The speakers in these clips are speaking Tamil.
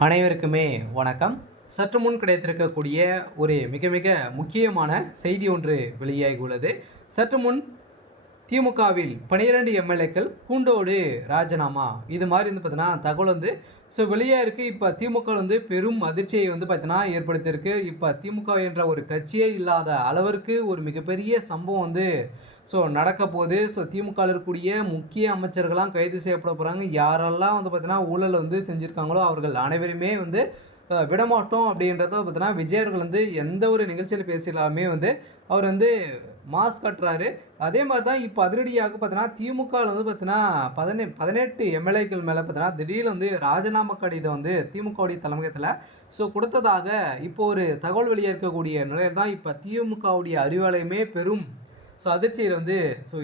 அனைவருக்குமே வணக்கம். சற்று முன் கிடைத்திருக்கக்கூடிய ஒரு மிக மிக முக்கியமான செய்தி ஒன்று வெளியாகி உள்ளது. சற்று முன் திமுகவில் 12 எம்எல்ஏக்கள் கூண்டோடு ராஜினாமா. இது மாரி பார்த்தீங்கன்னா, தகவல் வெளியாயிருக்கு. இப்ப திமுக பெரும் அதிர்ச்சியை பார்த்தீங்கன்னா ஏற்படுத்தியிருக்கு. இப்ப திமுக என்ற ஒரு கட்சியே இல்லாத அளவிற்கு ஒரு மிகப்பெரிய சம்பவம் நடக்க போகுது. திமுகல இருக்கக்கூடிய முக்கிய அமைச்சர்கள்லாம் கைது செய்யப்பட போறாங்க. யாரெல்லாம் பார்த்தீங்கன்னா, ஊழல் செஞ்சிருக்காங்களோ அவர்கள் அனைவருமே விடமாட்டோம் அப்படின்றத பார்த்தீங்கன்னா, விஜய் அவர்கள் எந்த ஒரு நிகழ்ச்சியில பேசினாலுமே அவர் மாஸ் காட்டுறாரு. அதே மாரி தான் இப்ப அதிரடியாக பார்த்தீங்கன்னா, திமுகல பார்த்தீங்கன்னா 18 எம்எல்ஏக்கள் மேல பார்த்தீங்கன்னா, திடீர்னு ராஜினாமா கடிதம் திமுகவுடைய தலைமையகத்துல குடுத்ததாக இப்போ ஒரு தகவல் வெளியா இருக்கக்கூடிய நிலையில தான் இப்ப திமுகவுடைய அறிவாலயமே பெரும் அதிர்ச்சியில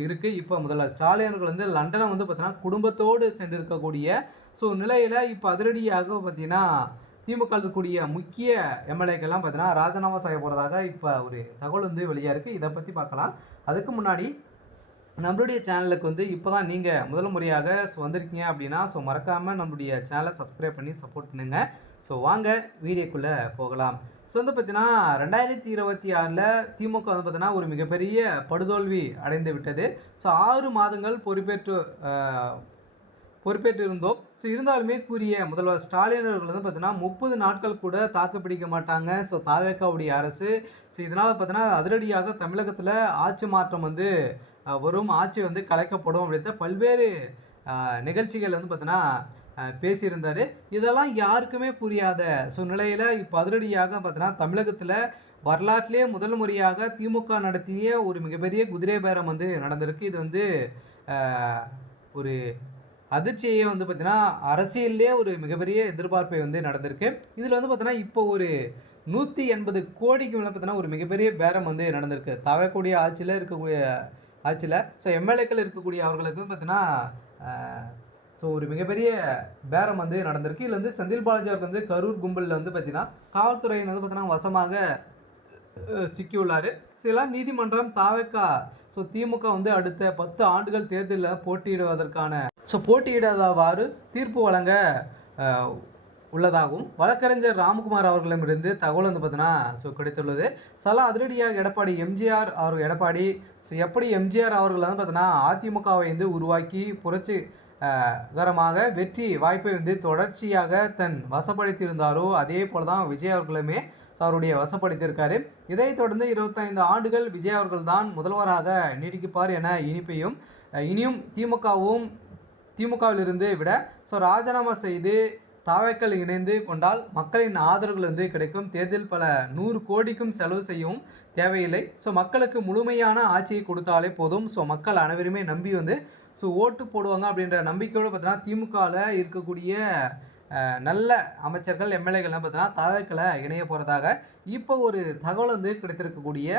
இருக்கு. இப்ப முதல்வர் ஸ்டாலின் அவர்கள் லண்டன பார்த்தீங்கன்னா, குடும்பத்தோடு சென்றிருக்கக்கூடிய நிலையில இப்ப அதிரடியாக பார்த்தீங்கன்னா, திமுக இருக்கக்கூடிய முக்கிய எம்எல்ஏக்கள்லாம் பார்த்தீங்கன்னா, ராஜினாமா செய்ய போறதாக இப்ப ஒரு தகவல் வெளியா இருக்கு. இத பத்தி பார்க்கலாம். அதுக்கு முன்னாடி நம்மளுடைய சேனலுக்கு இப்ப தான் நீங்க முதல் முறையாக வந்திருக்கீங்க அப்படின்னா, மறக்காம நம்மளுடைய சேனலை சப்ஸ்கிரைப் பண்ணி சப்போர்ட் பண்ணுங்க. வாங்க வீடியோக்குள்ள போகலாம். பார்த்தீங்கன்னா 2026ல திமுக பார்த்தீங்கன்னா ஒரு மிகப்பெரிய படுதோல்வி அடைந்து விட்டது. 6 மாதங்கள் பொறுப்பேற்று இருந்தோம். இருந்தாலுமே கூறிய முதல்வர் ஸ்டாலின் அவர்கள் பார்த்தீங்கன்னா 30 நாட்கள் கூட தாக்கு பிடிக்க மாட்டாங்க. தாவேகாவுடைய அரசு. இதனால பார்த்தீங்கன்னா அதிரடியாக தமிழகத்துல ஆட்சி மாற்றம் வரும். ஆட்சி கலைக்கப்படும் அப்படின்ற பல்வேறு நிகழ்ச்சிகள் பார்த்தீங்கன்னா பேசியிருந்தாரு. இதெல்லாம் யாருக்குமே புரியாத நிலையில இப்ப அதிரடியாக பார்த்தீங்கன்னா, தமிழகத்துல வரலாற்றிலேயே முதல் முறையாக திமுக நடத்திய ஒரு மிகப்பெரிய குதிரை பேரம் நடந்திருக்கு. இது அ ஒரு அதிர்ச்சியே பார்த்தீங்கன்னா, அரசியல்லேயே ஒரு மிகப்பெரிய எதிர்பார்ப்பை நடந்திருக்கு. இதுல பார்த்தீங்கன்னா, இப்போ ஒரு 180 கோடிக்கு மேல பார்த்தீங்கன்னா, ஒரு மிகப்பெரிய பேரம் நடந்திருக்கு. தவக்கூடிய ஆட்சியில இருக்கக்கூடிய ஆட்சியில எம்எல்ஏக்கள் இருக்கக்கூடிய அவர்களுக்கு பார்த்தீங்கன்னா, அ ஒரு மிகப்பெரிய பேரம் நடந்திருக்கு. இதுல செந்தில் பாலாஜி அவர்கள் கரூர் கும்பல்ல பார்த்தீங்கன்னா, காவல்துறையினர் பார்த்தீங்கன்னா வசமாக சிக்கியுள்ளாரு. இதெல்லாம் நீதிமன்றம் தாவேகா திமுக அடுத்த 10 ஆண்டுகள் தேர்தலில் போட்டியிடுவதற்கான போட்டியிடாதவாறு தீர்ப்பு வழங்க அ உள்ளதாகவும் வழக்கறிஞர் ராம்குமார் அவர்களிடமிருந்து தகவல் பார்த்தீங்கன்னா கிடைத்துள்ளது. அதிரடியாக எம்ஜிஆர் எடப்பாடி எப்படி எம்ஜிஆர் அவர்கள் பார்த்தீங்கன்னா அதிமுகவை உருவாக்கி புரட்சி கரமாக வெற்றி வாய்ப்பை தொடர்ச்சியாக தன் வசப்படுத்தியிருந்தாரோ அதே போல தான் விஜய் அவர்களுமே அவருடைய வசப்படுத்தியிருக்காரு. இதைத் தொடர்ந்து 25 ஆண்டுகள் விஜய் அவர்கள் தான் முதல்வராக நீடிப்பார் என இனியும் திமுகவிலிருந்து விட ராஜினாமா செய்து தாவேக்கள் இணைந்து கொண்டால் மக்களின் ஆதரவுகள் கிடைக்கும். தேர்தல் பல 100 கோடிக்கும் செலவு செய்யவும் தேவையில்லை. மக்களுக்கு முழுமையான ஆட்சியை கொடுத்தாலே போதும். மக்கள் அனைவருமே நம்பி ஓட்டு போடுவாங்க அப்படின்ற நம்பிக்கையோடு பார்த்தீங்கன்னா, திமுகவில் இருக்கக்கூடிய நல்ல அமைச்சர்கள் எம்எல்ஏக்கள்லாம் பார்த்தீங்கன்னா தாவேக்களை இணைய போகிறதாக இப்போ ஒரு தகவல் கிடைத்திருக்கக்கூடிய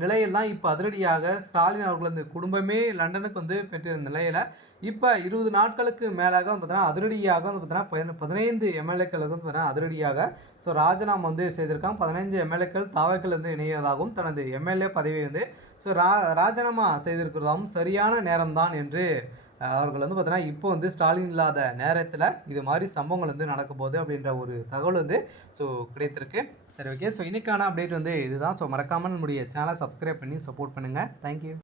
நிலையில் தான் இப்போ அதிரடியாக ஸ்டாலின் அவர்கள் குடும்பமே லண்டனுக்கு பெற்றிருந்த நிலையில் இப்போ 20 நாட்களுக்கு மேலாக பார்த்தீங்கன்னா அதிரடியாக பார்த்தீங்கன்னா 15 எம்எல்ஏக்கள் பார்த்தீங்கன்னா அதிரடியாக ராஜினாமா செய்திருக்காங்க. 15 எம்எல்ஏக்கள் தாவேக்கள் இணையதாகவும் தனது எம்எல்ஏ பதவியை ராஜினாமா செய்திருக்கிறதாகவும் சரியான நேரம்தான் என்று அவர்கள் பார்த்தீங்கன்னா இப்போ ஸ்டாலின் இல்லாத நேரத்தில் இது மாதிரி சம்பவங்கள் நடக்க போகுது அப்படின்ற ஒரு தகவல் கிடைத்திருக்கு. சரி, ஓகே. இன்னைக்கான அப்டேட் இதுதான். மறக்காமல் நம்முடைய சேனலை சப்ஸ்கிரைப் பண்ணி சப்போர்ட் பண்ணுங்கள். தேங்க்யூ.